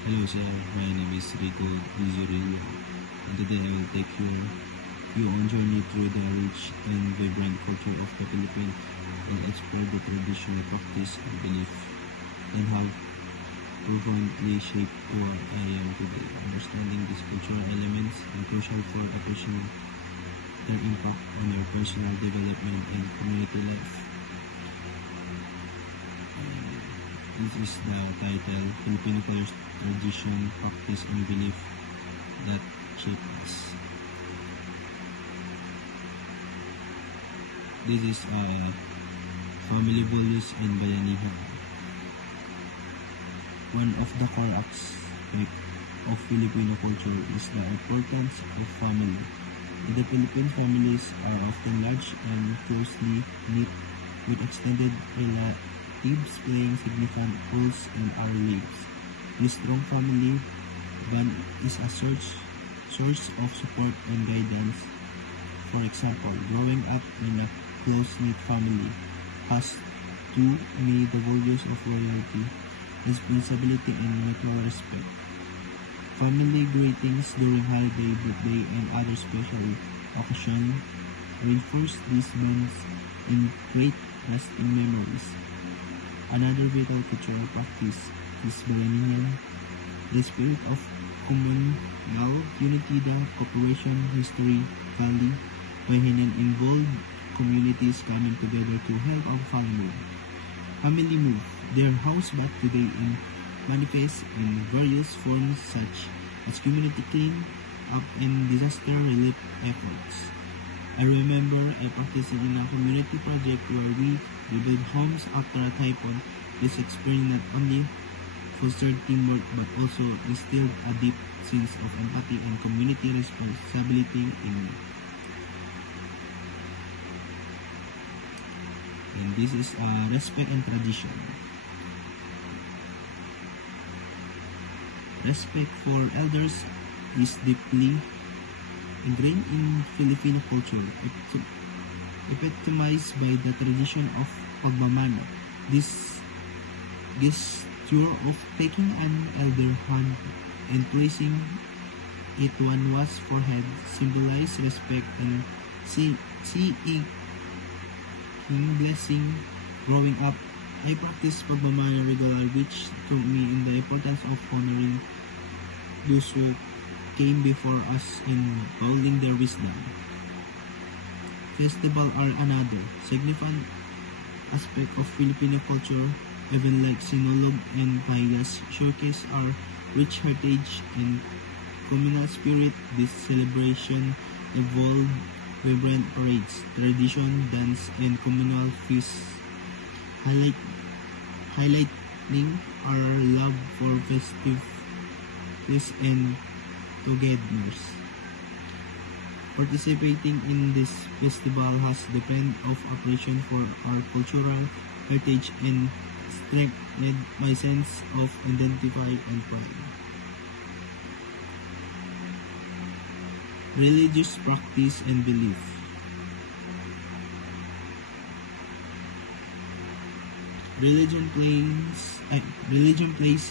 Hello sir, my name is Rico Dizorillo, and today I will take you on journey through the rich and vibrant culture of the Philippines and explore the traditional practice and belief and how profoundly shaped who I am today. Understanding these cultural elements are crucial for appreciating their impact on your personal development and community life. This is the title, Filipino Tradition, Practice, and Belief that Shape Us. This is family values and bayanihan. One of the core aspects of Filipino culture is the importance of family. In the Philippines, families are often large and closely knit with extended relatives playing significant roles in our lives. This strong family bond is a source of support and guidance. For example, growing up in a close-knit family has taught me the values of loyalty, responsibility, and mutual respect. Family greetings during holiday, birthday, and other special occasions reinforce these bonds and create lasting memories. Another vital cultural practice is bayanihan, the spirit of communal unity, the cooperation history Kali bayanihan involved communities coming together to help our family move their house back today and manifest in various forms such as community clean up and disaster relief efforts. I remember I practicing in a community project where we rebuild homes after a typhoon. This experience not only fostered teamwork but also instilled a deep sense of empathy and community responsibility in me. And this is respect and tradition. Respect for elders is deeply ingrained in Filipino culture, epitomized by the tradition of pagmamano. This gesture of taking an elder hand and placing it one's forehead symbolizes respect and seeing blessing. Growing up, I practiced pagmamano regularly, which taught me in the importance of honoring those who came before us in holding their wisdom. Festivals are another significant aspect of Filipino culture. Even like Sinulog and Payas showcase our rich heritage and communal spirit. This celebration involved vibrant parades, tradition, dance, and communal feasts, highlighting our love for festiveness and togetherness. Participating in this festival has deepened of appreciation for our cultural heritage and strengthened my sense of identity and pride. Religious practice and belief. Religion plays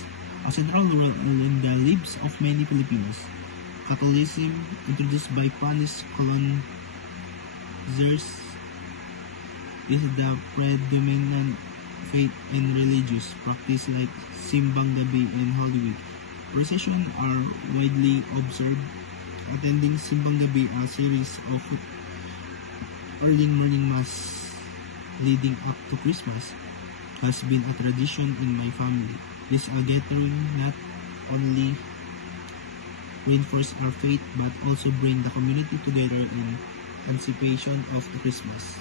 a central role in the lives of many Filipinos. Catholicism, introduced by Spanish colonizers, is the predominant faith and religious practice like Simbang Gabi and Holy Week. Processions are widely observed. Attending Simbang Gabi, a series of early morning mass leading up to Christmas, has been a tradition in my family. This gathering not only reinforce our faith but also bring the community together in anticipation of the Christmas.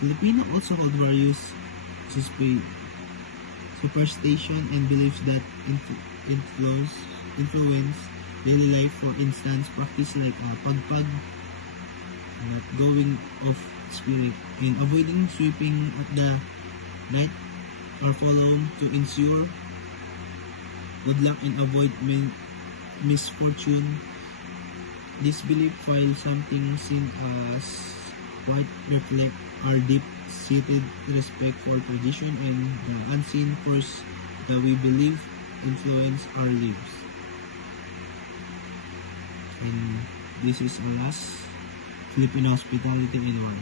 Filipino also hold various superstition and beliefs that influence daily life. For instance, practice like pagpag, not going off spirit, and avoiding sweeping at the night or following to ensure good luck and avoid misfortune. This belief, while something seen as quite reflect our deep-seated respect for tradition and the unseen force that we believe influence our lives. And this is our last, Filipino hospitality in one.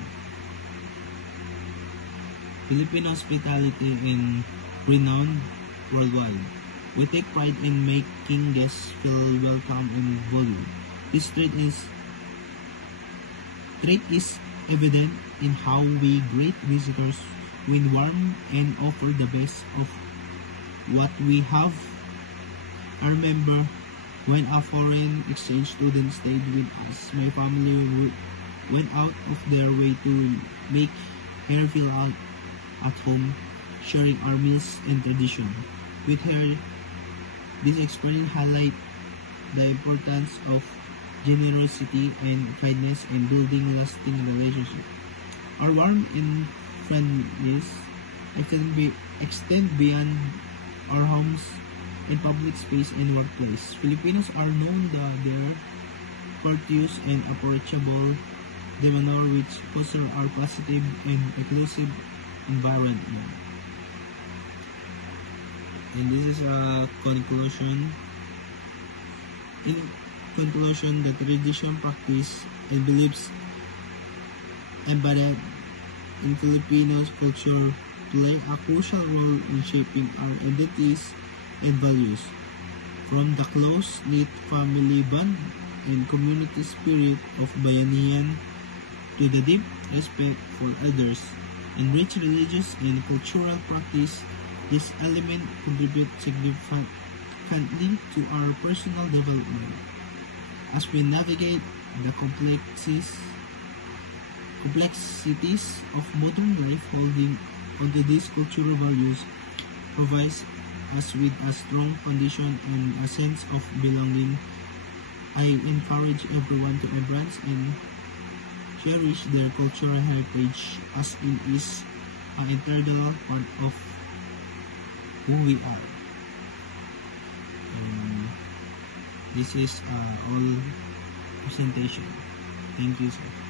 Filipino hospitality in renowned worldwide. We take pride in making guests feel welcome and valued. This trait is evident in how we greet visitors with warmth and offer the best of what we have. I remember when a foreign exchange student stayed with us, my family went out of their way to make her feel at home, sharing our meals and tradition. With her, this experience highlights the importance of generosity and kindness in building lasting relationships. Our warmth and friendliness extend beyond our homes in public space and workplace. Filipinos are known for their courteous and approachable demeanor, which foster our positive and inclusive environment. And this is a conclusion. In conclusion, the tradition, practice, and beliefs embedded in Filipinos culture play a crucial role in shaping our identities and values. From the close-knit family bond and community spirit of Bayanihan to the deep respect for others and rich religious and cultural practice, this element contribute significantly to our personal development. As we navigate the complexities of modern life, holding onto these cultural values provides us with a strong foundation and a sense of belonging. I encourage everyone to embrace and cherish their cultural heritage, as it is an integral part of who we are. This is all presentation. Thank you, sir.